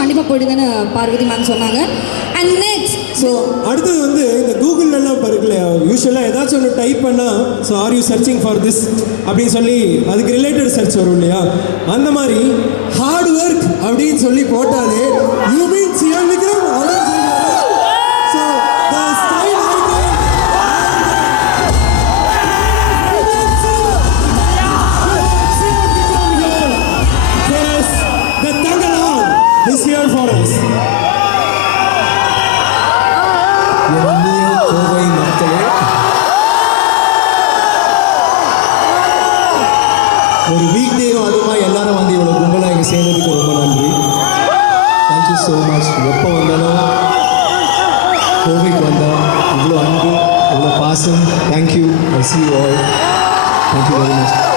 கண்டிப்பாக போயிடுங்கன்னு பார்வதி மேம் சொன்னாங்க. And next so அடுத்தது வந்து இந்த கூகுள்லாம் பாருங்கள யூஸ்வலாக ஏதாச்சும் ஒன்று டைப் பண்ணால் so are you searching for this அப்படின்னு சொல்லி அதுக்கு ரிலேட்டட் சர்ச் வரும் இல்லையா, அந்த மாதிரி ஹார்ட் ஒர்க் அப்படின்னு சொல்லி போட்டாலே யூ மீன் சியான் விக்ரம் அப்படின்னு சொல்லுவாங்க. So the style the Tangalang is here for us. Kovai மக்களே, ஒரு வீக் டேயும் அதுமா எல்லாரும் வந்து இவ்வளோ கும்பலாக இங்கே சேர்ந்ததுக்கு ரொம்ப நன்றி. Thank you so much. எப்போ வந்தாலும் கோவைக்கு வந்தால் இவ்வளோ அன்பு, இவ்வளோ பாசம். Thank you. I C you all. Thank you very much.